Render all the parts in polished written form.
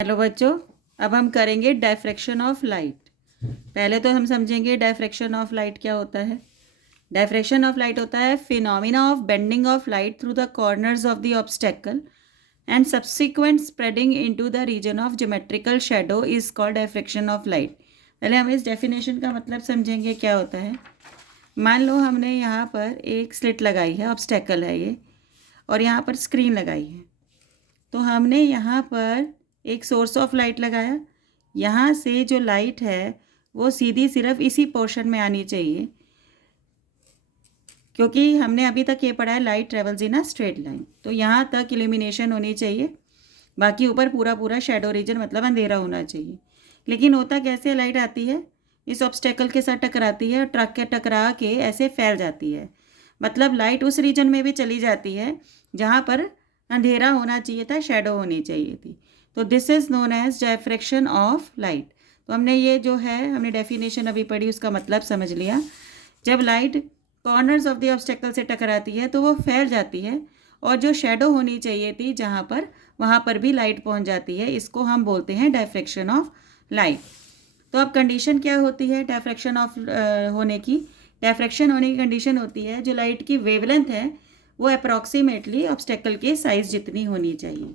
Hello बच्चों, अब हम करेंगे डायफ्रैक्शन ऑफ लाइट। पहले तो हम समझेंगे डायफ्रैक्शन ऑफ लाइट क्या होता है। डायफ्रैक्शन ऑफ लाइट होता है phenomena of bending of light through the corners of the obstacle and subsequent spreading into the region of geometrical shadow is called diffraction of light. पहले हम इस definition का मतलब समझेंगे क्या होता है। मान लो हमने यहाँ पर एक स्लिट लगाई है, ऑब्स्टेकल है ये, और यहाँ पर स्क्रीन लगाई है। तो हमने यहाँ पर एक सोर्स ऑफ लाइट लगाया। यहाँ से जो लाइट है वो सीधी सिर्फ इसी पोर्शन में आनी चाहिए, क्योंकि हमने अभी तक ये पढ़ा है light travels in a straight line. तो यहाँ तक इल्यूमिनेशन होनी चाहिए, बाकी ऊपर पूरा पूरा शेडो रीजन मतलब अंधेरा होना चाहिए। लेकिन होता कैसे, लाइट आती है, इस ऑब्स्टेकल के साथ टकराती है और ट्रक के टकरा के ऐसे फैल जाती है। मतलब लाइट उस रीजन में भी चली जाती है जहाँ पर अंधेरा होना चाहिए था, शेडो होनी चाहिए थी। तो this is known as diffraction of light. तो हमने ये जो है हमने डेफिनेशन अभी पढ़ी, उसका मतलब समझ लिया। जब light corners of the obstacle से टकराती है तो वो फैल जाती है, और जो शेडो होनी चाहिए थी जहाँ पर, वहाँ पर भी लाइट पहुँच जाती है। इसको हम बोलते हैं डायफ्रैक्शन ऑफ लाइट। तो अब कंडीशन क्या होती है डायफ्रैक्शन ऑफ होने की? डायफ्रैक्शन होने की कंडीशन होती है जो लाइट की वेवलेंथ है वो अप्रॉक्सीमेटली ऑब्स्टेकल के साइज़ जितनी होनी चाहिए।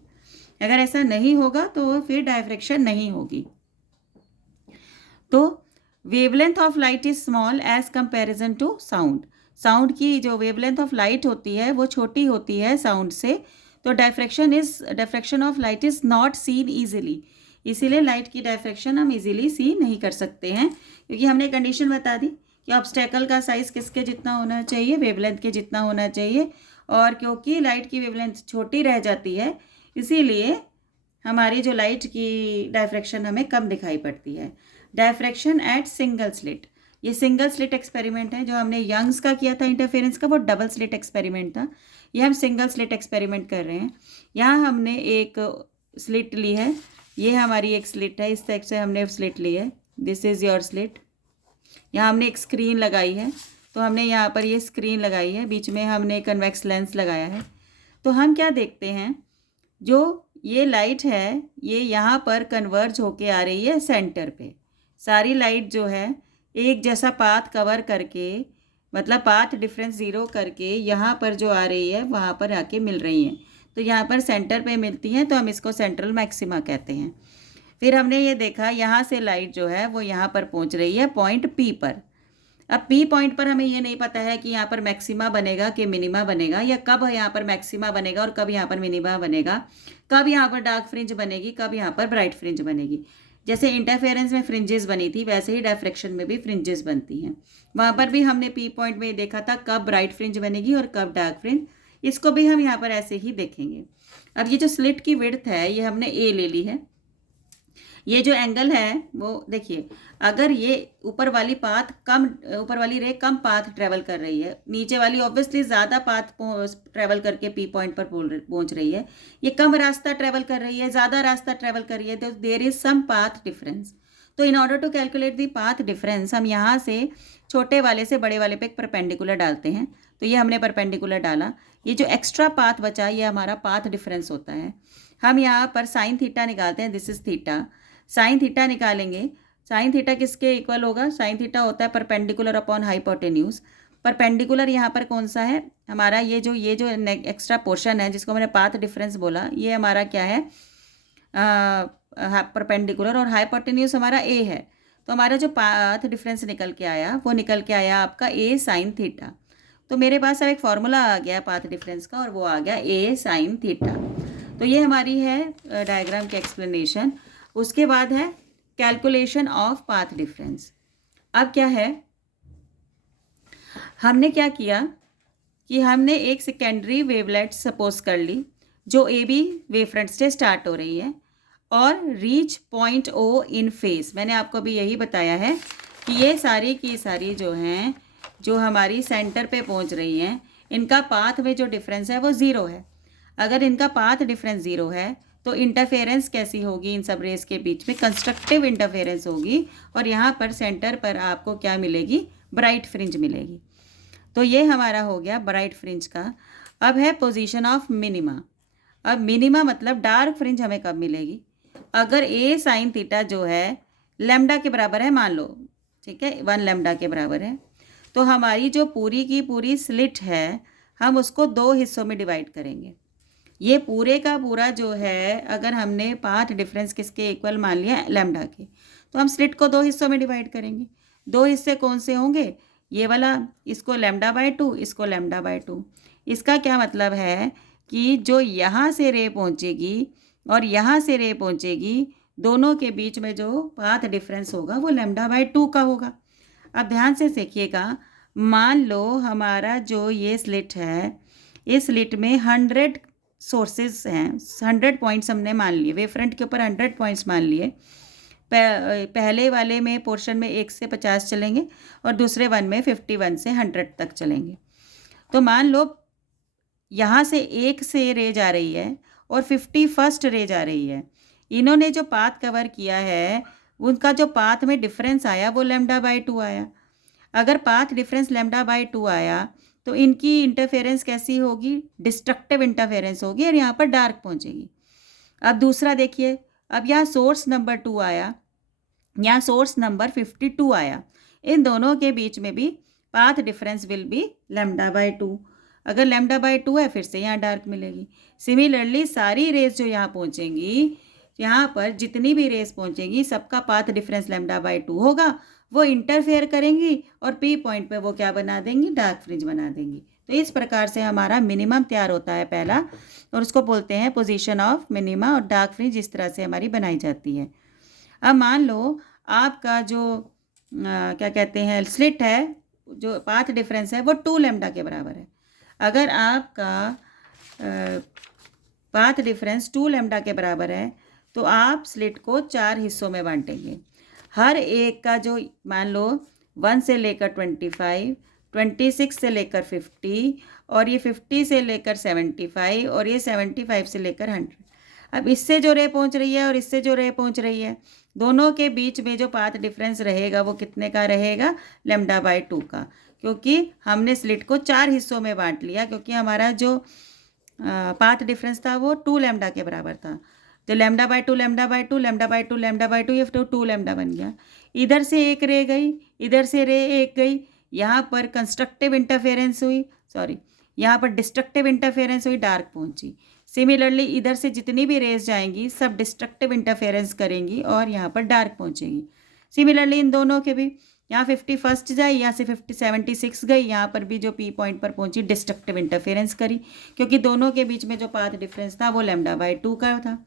अगर ऐसा नहीं होगा तो फिर डायफ्रैक्शन नहीं होगी। तो wavelength of light is small as comparison to sound. Sound की जो वेवलेंथ ऑफ लाइट होती है वो छोटी होती है साउंड से। तो diffraction of light is not seen easily. इसीलिए लाइट की डायफ्रैक्शन हम इजीली सी नहीं कर सकते हैं, क्योंकि हमने कंडीशन बता दी कि ऑब्स्टेकल का साइज़ किसके जितना होना चाहिए, वेवलेंथ के जितना होना चाहिए। और क्योंकि लाइट की वेवलेंथ छोटी रह जाती है, इसीलिए हमारी जो लाइट की डायफ्रैक्शन हमें कम दिखाई पड़ती है। डायफ्रैक्शन एट सिंगल स्लिट, ये सिंगल स्लिट एक्सपेरिमेंट है। जो हमने यंग्स का किया था इंटरफेरेंस का, वो डबल स्लिट एक्सपेरिमेंट था। ये हम सिंगल स्लिट एक्सपेरिमेंट कर रहे हैं। यहाँ हमने एक स्लिट ली है, ये हमारी एक स्लिट है, इस टाइप से हमने स्लिट ली है। This is your slit. यहाँ हमने एक स्क्रीन लगाई है, तो हमने यहाँ पर ये स्क्रीन लगाई है, बीच में हमने कन्वेक्स लेंस लगाया है। तो हम क्या देखते हैं, जो ये लाइट है ये यहाँ पर कन्वर्ज होके आ रही है सेंटर पे। सारी लाइट जो है एक जैसा पाथ कवर करके, मतलब पाथ डिफरेंस ज़ीरो करके यहाँ पर जो आ रही है वहाँ पर आके मिल रही हैं। तो यहाँ पर सेंटर पे मिलती हैं, तो हम इसको सेंट्रल मैक्सिमा कहते हैं। फिर हमने ये देखा यहाँ से लाइट जो है वो यहाँ पर पहुँच रही है पॉइंट पी पर। अब पी पॉइंट पर हमें ये नहीं पता है कि यहाँ पर मैक्सिमा बनेगा कि मिनिमा बनेगा, या कब यहाँ पर मैक्सिमा बनेगा और कब यहाँ पर मिनिमा बनेगा, कब यहाँ पर डार्क फ्रिंज बनेगी, कब यहाँ पर ब्राइट फ्रिंज बनेगी। जैसे इंटरफेरेंस में फ्रिंजेस बनी थी, वैसे ही डायफ्रैक्शन में भी फ्रिंजेस बनती हैं। वहाँ पर भी हमने पी पॉइंट में देखा था कब ब्राइट फ्रिंज बनेगी और कब डार्क फ्रिंज। इसको भी हम यहाँ पर ऐसे ही देखेंगे। अब ये जो स्लिट की विड्थ है ये हमने ए ले ली है। ये जो एंगल है वो देखिए, अगर ये ऊपर वाली रे कम पाथ ट्रेवल कर रही है, नीचे वाली ऑब्वियसली ज़्यादा पाथ ट्रेवल करके पी पॉइंट पर पहुंच रही है, ये कम रास्ता ट्रेवल कर रही है, ज़्यादा रास्ता ट्रेवल कर रही है, तो there is some path difference. तो in order to calculate the path difference हम यहाँ से छोटे वाले से बड़े वाले पे एक परपेंडिकुलर डालते हैं। तो ये हमने परपेंडिकुलर डाला, ये जो एक्स्ट्रा पाथ बचा ये हमारा पाथ डिफरेंस होता है। हम यहाँ पर साइन थीटा निकालते हैं, this is theta. Sine theta निकालेंगे, साइन थीटा किसके इक्वल होगा? साइन थीटा होता है परपेंडिकुलर अपॉन हाइपोटेन्यूज। परपेंडिकुलर यहाँ पर कौन सा है हमारा? ये जो एक्स्ट्रा पोर्शन है जिसको मैंने पाथ डिफरेंस बोला, ये हमारा क्या है? परपेंडिकुलर। और हाइपोटेन्यूज हमारा ए है। तो हमारा जो पाथ डिफरेंस निकल के आया वो निकल के आया आपका ए साइन थीटा। तो मेरे पास अब एक फॉर्मूला आ गया पाथ डिफरेंस का, और वो आ गया ए साइन थीटा। तो ये हमारी है डायग्राम की एक्सप्लेनेशन। उसके बाद है कैलकुलेशन ऑफ पाथ डिफरेंस। अब क्या है, हमने क्या किया कि हमने एक सेकेंडरी वेवलेट सपोज कर ली जो ए बी वेव फ्रंट से स्टार्ट हो रही है और रीच पॉइंट ओ इन फेस। मैंने आपको अभी यही बताया है कि ये सारी की सारी जो हैं, जो हमारी सेंटर पे पहुंच रही हैं, इनका पाथ में जो डिफरेंस है वो ज़ीरो है। अगर इनका पाथ डिफरेंस ज़ीरो है तो इंटरफेरेंस कैसी होगी? इन सब रेस के बीच में कंस्ट्रक्टिव इंटरफेरेंस होगी, और यहाँ पर सेंटर पर आपको क्या मिलेगी? ब्राइट फ्रिंज मिलेगी। तो ये हमारा हो गया ब्राइट फ्रिंज का। अब है पोजीशन ऑफ मिनिमा। अब मिनिमा मतलब डार्क फ्रिंज हमें कब मिलेगी? अगर ए साइन थीटा जो है लैम्डा के बराबर है मान लो, ठीक है, 1 लैम्डा के बराबर है, तो हमारी जो पूरी की पूरी स्लिट है हम उसको 2 हिस्सों में डिवाइड करेंगे। ये पूरे का पूरा जो है अगर हमने पाथ डिफरेंस किसके इक्वल मान लिया लैम्डा के, तो हम स्लिट को 2 हिस्सों में डिवाइड करेंगे। 2 हिस्से कौन से होंगे, ये वाला, इसको λ/2, इसको λ/2। इसका क्या मतलब है कि जो यहाँ से रे पहुँचेगी और यहाँ से रे पहुँचेगी, दोनों के बीच में जो पाथ डिफरेंस होगा वो λ/2 का होगा। अब ध्यान से देखिएगा, मान लो हमारा जो ये स्लिट है, इस स्लिट में 100 सोर्सेज हैं, 100 पॉइंट्स हमने मान लिए, वेव फ्रंट के ऊपर 100 पॉइंट्स मान लिए। पहले वाले में पोर्शन में 1 से 50 चलेंगे और दूसरे वन में 51 से 100 तक चलेंगे। तो मान लो यहाँ से 1 से रे जा रही है और 51st रे जा रही है। इन्होंने जो पाथ कवर किया है उनका जो पाथ में डिफरेंस आया वो λ/2 आया। अगर पाथ डिफरेंस λ/2 आया तो इनकी इंटरफेरेंस कैसी होगी, डिस्ट्रक्टिव इंटरफेरेंस होगी और यहाँ पर डार्क पहुँचेगी। अब दूसरा देखिए, अब यहाँ सोर्स नंबर 2 आया, यहाँ सोर्स नंबर 52 आया, इन दोनों के बीच में भी पाथ डिफरेंस विल बी λ/2। अगर λ/2 है फिर से यहाँ डार्क मिलेगी। सिमिलरली सारी रेस जो यहाँ पहुँचेंगी, यहाँ पर जितनी भी रेस पहुँचेंगी सबका पाथ डिफरेंस λ/2 होगा, वो इंटरफेयर करेंगी और पी पॉइंट पे वो क्या बना देंगी, डार्क फ्रिंज बना देंगी। तो इस प्रकार से हमारा मिनिमम तैयार होता है पहला, और उसको बोलते हैं पोजीशन ऑफ मिनिमा, और डार्क फ्रिंज इस तरह से हमारी बनाई जाती है। अब मान लो आपका जो क्या कहते हैं स्लिट है, जो पाथ डिफरेंस है वो 2 लैम्डा के बराबर है। अगर आपका पाथ डिफरेंस 2 लैम्डा के बराबर है तो आप स्लिट को 4 हिस्सों में बांटेंगे। हर एक का जो मान लो 1 से लेकर 25, 26 से लेकर 50 और ये 50 से लेकर 75 और ये 75 से लेकर 100। अब इससे जो रे पहुंच रही है और इससे जो रे पहुंच रही है, दोनों के बीच में जो पाथ डिफरेंस रहेगा वो कितने का रहेगा, λ/2 का, क्योंकि हमने स्लिट को 4 हिस्सों में बांट लिया, क्योंकि हमारा जो पाथ डिफरेंस था वो 2 लैम्डा के बराबर था। तो λ/2 λ/2 λ/2 λ/2 ये 2 लैम्डा बन गया। इधर से एक रे गई, इधर से रे एक गई, यहाँ पर कंस्ट्रक्टिव इंटरफेरेंस हुई, यहाँ पर डिस्ट्रक्टिव इंटरफेरेंस हुई, डार्क पहुँची। सिमिलरली इधर से जितनी भी रेस जाएंगी सब डिस्ट्रक्टिव इंटरफेरेंस करेंगी और यहाँ पर डार्क पहुँचेगी। सिमिलरली इन दोनों के भी, यहाँ 51st जाए, यहाँ से 76 गई, यहाँ पर भी जो पी पॉइंट पर पहुँची डिस्ट्रक्टिव इंटरफेरेंस करी, क्योंकि दोनों के बीच में जो पाथ डिफरेंस था वो λ/2 का था।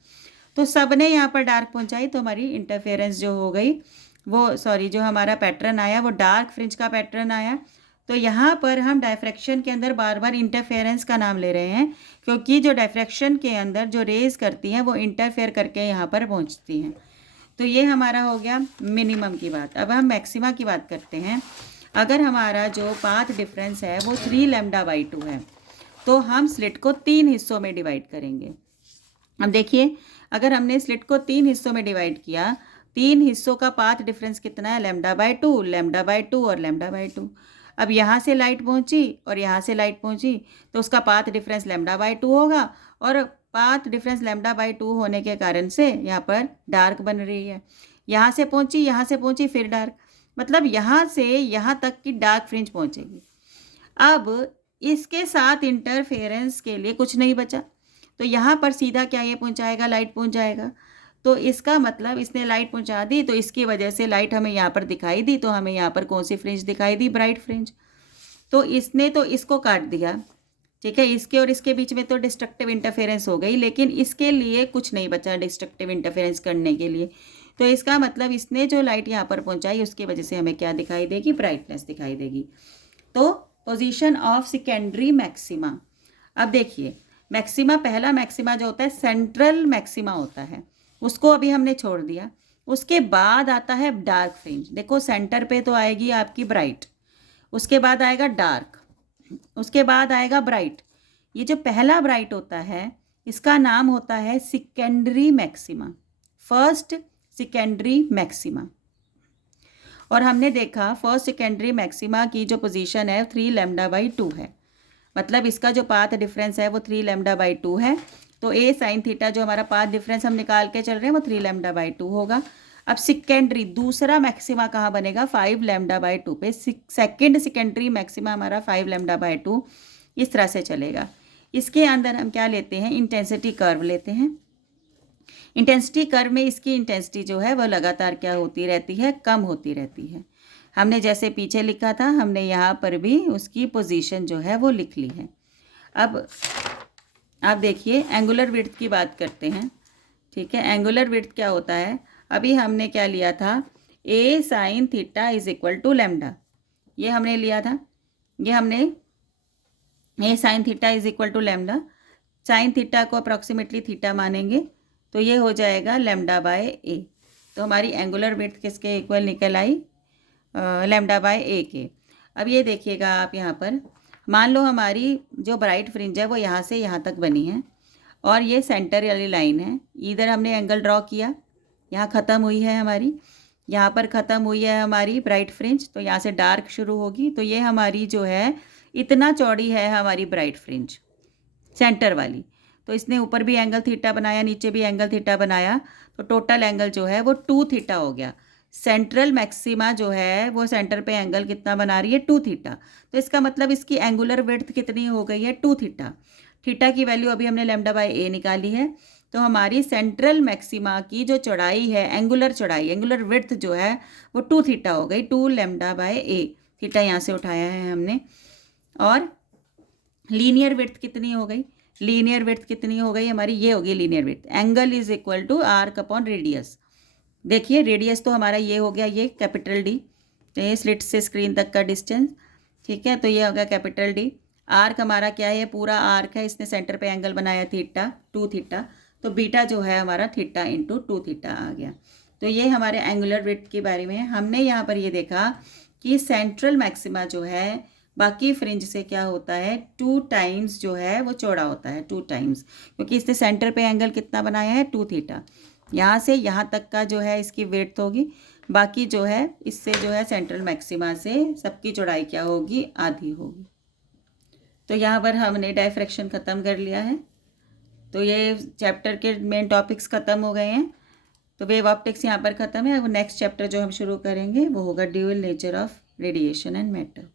तो सब ने यहाँ पर डार्क पहुँचाई, तो हमारी इंटरफेरेंस जो हो गई वो जो हमारा पैटर्न आया वो डार्क फ्रिंज का पैटर्न आया। तो यहाँ पर हम डायफ्रैक्शन के अंदर बार बार इंटरफेरेंस का नाम ले रहे हैं, क्योंकि जो डायफ्रैक्शन के अंदर जो रेज करती हैं वो इंटरफेयर करके यहाँ पर पहुँचती हैं। तो ये हमारा हो गया मिनिमम की बात। अब हम मैक्सिमा की बात करते हैं। अगर हमारा जो पाथ डिफरेंस है वो 3 λ/2 है तो हम स्लिट को 3 हिस्सों में डिवाइड करेंगे। अब देखिए, अगर हमने स्लिट को 3 हिस्सों में डिवाइड किया, 3 हिस्सों का पाथ डिफरेंस कितना है, λ/2 λ/2 और λ/2। अब यहाँ से लाइट पहुँची और यहाँ से लाइट पहुँची तो उसका पाथ डिफरेंस λ/2 होगा, और पाथ डिफरेंस λ/2 होने के कारण से यहाँ पर डार्क बन रही है। यहाँ से पहुँची फिर डार्क, मतलब यहाँ से यहाँ तक की डार्क फ्रिंज पहुँचेगी। अब इसके साथ इंटरफेरेंस के लिए कुछ नहीं बचा, तो यहाँ पर सीधा क्या ये पहुँचाएगा, लाइट पहुँच जाएगा। तो इसका मतलब इसने लाइट पहुँचा दी, तो इसकी वजह से लाइट हमें यहाँ पर दिखाई दी, तो हमें यहाँ पर कौन सी फ्रिंज दिखाई दी, ब्राइट फ्रिंज। तो इसने तो इसको काट दिया, ठीक है, इसके और इसके बीच में तो डिस्ट्रक्टिव इंटरफेरेंस हो गई, लेकिन इसके लिए कुछ नहीं बचा डिस्ट्रक्टिव इंटरफेरेंस करने के लिए। तो इसका मतलब इसने जो लाइट यहाँ पर पहुँचाई उसकी वजह से हमें क्या दिखाई देगी, ब्राइटनेस दिखाई देगी। तो पोजीशन ऑफ सेकेंडरी मैक्सिमा। अब देखिए, मैक्सिमा, पहला मैक्सिमा जो होता है सेंट्रल मैक्सिमा होता है, उसको अभी हमने छोड़ दिया। उसके बाद आता है डार्क फ्रिंज। देखो सेंटर पे तो आएगी आपकी ब्राइट, उसके बाद आएगा डार्क, उसके बाद आएगा ब्राइट। ये जो पहला ब्राइट होता है इसका नाम होता है secondary maxima, first secondary maxima. और हमने देखा फर्स्ट सेकेंडरी मैक्सिमा की जो पोजीशन है 3 λ/2 है, मतलब इसका जो पाथ डिफरेंस है वो 3 λ/2 है। तो तो ए साइन थीटा जो हमारा पाथ डिफरेंस हम निकाल के चल रहे हैं वो 3 लैम्डा बाई 2 होगा। अब सेकेंडरी दूसरा मैक्सिमा कहाँ बनेगा, 5 लैम्डा बाई 2 पे। सेकेंड सेकेंडरी मैक्सिमा हमारा 5 लैम्डा बाई 2 इस तरह से चलेगा। इसके अंदर हम क्या लेते हैं, इंटेंसिटी कर्व लेते हैं। इंटेंसिटी कर्व में इसकी इंटेंसिटी जो है वह लगातार क्या होती रहती है, कम होती रहती है। हमने जैसे पीछे लिखा था, हमने यहाँ पर भी उसकी पोजीशन जो है वो लिख ली है। अब आप देखिए एंगुलर विड्थ की बात करते हैं, ठीक है। एंगुलर विड्थ क्या होता है, अभी हमने क्या लिया था, a sine theta is equal to lambda, ये हमने लिया था। ये हमने a sine theta is equal to lambda, sine theta को अप्रॉक्सीमेटली थीटा मानेंगे तो ये हो जाएगा लैम्डा बाय ए। तो हमारी एंगुलर विड्थ किसके इक्वल निकल आई, लैम्डा बाय ए के। अब ये देखिएगा आप यहाँ पर, मान लो हमारी जो ब्राइट फ्रिंज है वो यहाँ से यहाँ तक बनी है और ये सेंटर वाली लाइन है। इधर हमने एंगल ड्रॉ किया, यहाँ ख़त्म हुई है हमारी, यहाँ पर ख़त्म हुई है हमारी ब्राइट फ्रिंज, तो यहाँ से डार्क शुरू होगी। तो ये हमारी जो है इतना चौड़ी है हमारी ब्राइट फ्रिंज सेंटर वाली। तो इसने ऊपर भी एंगल थीटा बनाया, नीचे भी एंगल थीटा बनाया, तो टोटल एंगल जो है वो 2 थीटा हो गया। सेंट्रल मैक्सिमा जो है वो सेंटर पे एंगल कितना बना रही है, 2 थीटा। तो इसका मतलब इसकी एंगुलर विड्थ कितनी हो गई है, 2 थीटा। थीटा की वैल्यू अभी हमने लैम्डा बाय ए निकाली है। तो हमारी सेंट्रल मैक्सिमा की जो चौड़ाई है, एंगुलर चौड़ाई, एंगुलर विड्थ जो है वो 2 थीटा हो गई, 2 लैम्डा बाय ए। थीटा यहाँ से उठाया है हमने। और लीनियर विड्थ कितनी हो गई, लीनियर विड्थ कितनी हो गई हमारी, ये होगी linear width. Angle is equal to arc upon radius. देखिए रेडियस तो हमारा ये हो गया, ये कैपिटल डी, तो ये स्लिट से स्क्रीन तक का डिस्टेंस, ठीक है। तो ये हो गया कैपिटल डी। आर्क हमारा क्या है, पूरा आर्क है, इसने सेंटर पे एंगल बनाया थीटा, 2 थीटा। तो बीटा जो है हमारा थीटा इंटू 2 थीटा आ गया। तो ये हमारे एंगुलर विड्थ के बारे में हमने यहाँ पर ये देखा कि सेंट्रल मैक्सिमा जो है बाकी फ्रिंज से क्या होता है, 2 टाइम्स जो है वो चौड़ा होता है, 2 टाइम्स, क्योंकि इसने सेंटर पे एंगल कितना बनाया है, 2 थीटा। यहाँ से यहाँ तक का जो है इसकी विड्थ होगी, बाकी जो है इससे जो है सेंट्रल मैक्सिमा से सबकी चौड़ाई क्या होगी, आधी होगी। तो यहाँ पर हमने डायफ्रैक्शन ख़त्म कर लिया है। तो ये चैप्टर के मेन टॉपिक्स ख़त्म हो गए हैं। तो वेव ऑप्टिक्स यहाँ पर ख़त्म है। अब नेक्स्ट चैप्टर जो हम शुरू करेंगे वो होगा dual nature of radiation and matter.